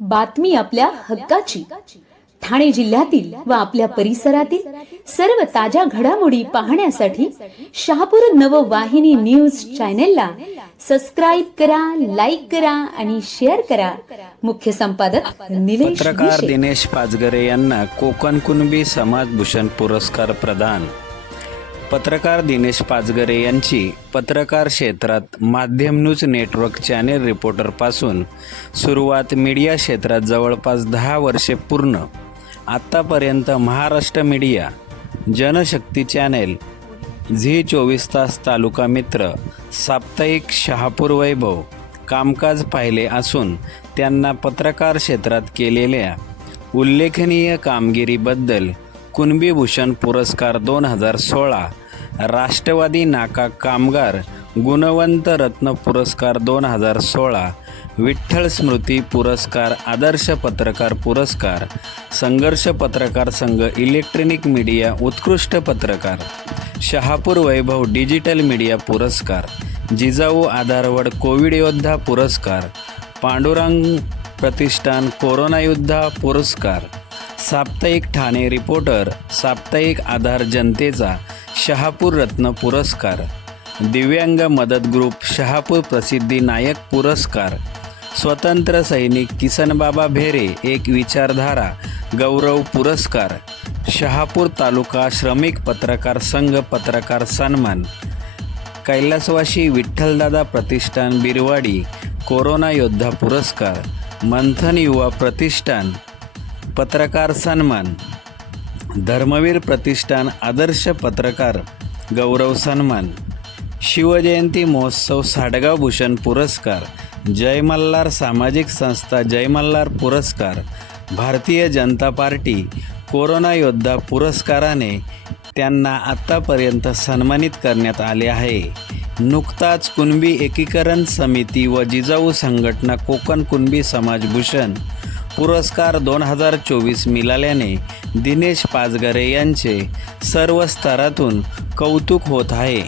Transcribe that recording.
बातमी आपल्या हक्काची. ठाणे जिल्ह्यातील व आपल्या परिसरातील सर्व ताज्या घडामोडी पाहण्यासाठी शहापूर नववाहिनी न्यूज चॅनेलला सबस्क्राईब करा लाईक करा आणि शेअर करा. मुख्य संपादक निलेश पत्रकार. दिनेश पाचगरे यांना कोकण कुणबी समाजभूषण पुरस्कार प्रदान. पत्रकार दिनेश पाचगरे यांची पत्रकार क्षेत्रात माध्यम न्यूज नेटवर्क चॅनेल रिपोर्टरपासून सुरुवात मीडिया क्षेत्रात जवळपास दहा वर्षे पूर्ण. आत्तापर्यंत Maharashtra media Janshakti channel Zee चोवीस तास तालुका मित्र साप्ताहिक शहापूर वैभव कामकाज पाहिले असून त्यांना पत्रकार क्षेत्रात केलेल्या उल्लेखनीय कामगिरीबद्दल कुणबी भूषण पुरस्कार दोन हजार सोळा राष्ट्रवादी नाका कामगार गुणवंत रत्न पुरस्कार दोन हजार सोळा विठ्ठल स्मृती पुरस्कार आदर्श पत्रकार पुरस्कार संघर्ष पत्रकार संघ इलेक्ट्रॉनिक मीडिया उत्कृष्ट पत्रकार शहापूर वैभव डिजिटल मीडिया पुरस्कार जिजाऊ आधारवड कोविड योद्धा पुरस्कार पांडुरंग प्रतिष्ठान कोरोना योद्धा पुरस्कार साप्ताहिक ठाणे रिपोर्टर साप्ताहिक आधार जनतेचा शहापूर रत्न पुरस्कार दिव्यांग मदत ग्रुप शहापूर प्रसिद्धी नायक पुरस्कार स्वतंत्र सैनिक किसनबाबा भेरे एक विचारधारा गौरव पुरस्कार शहापूर तालुका श्रमिक पत्रकार संघ पत्रकार सन्मान कैलासवाशी विठ्ठलदादा प्रतिष्ठान बिरवाडी कोरोना योद्धा पुरस्कार मंथन युवा प्रतिष्ठान पत्रकार सन्मान. धर्मवीर प्रतिष्ठान आदर्श पत्रकार गौरव सन्मान. शिवजयंती महोत्सव साडगाव भूषण पुरस्कार जय मल्हार सामाजिक संस्था जय मल्हार पुरस्कार भारतीय जनता पार्टी कोरोना योद्धा पुरस्काराने त्यांना आत्तापर्यंत सन्मानित करण्यात आले आहे. नुकताच कुणबी एकीकरण समिती व जिजाऊ संघटना कोकण कुणबी समाजभूषण पुरस्कार दोन हजार चोवीस मिळाल्याने दिनेश पाचगरे यांचे सर्व स्तरातून कौतुक होत आहे.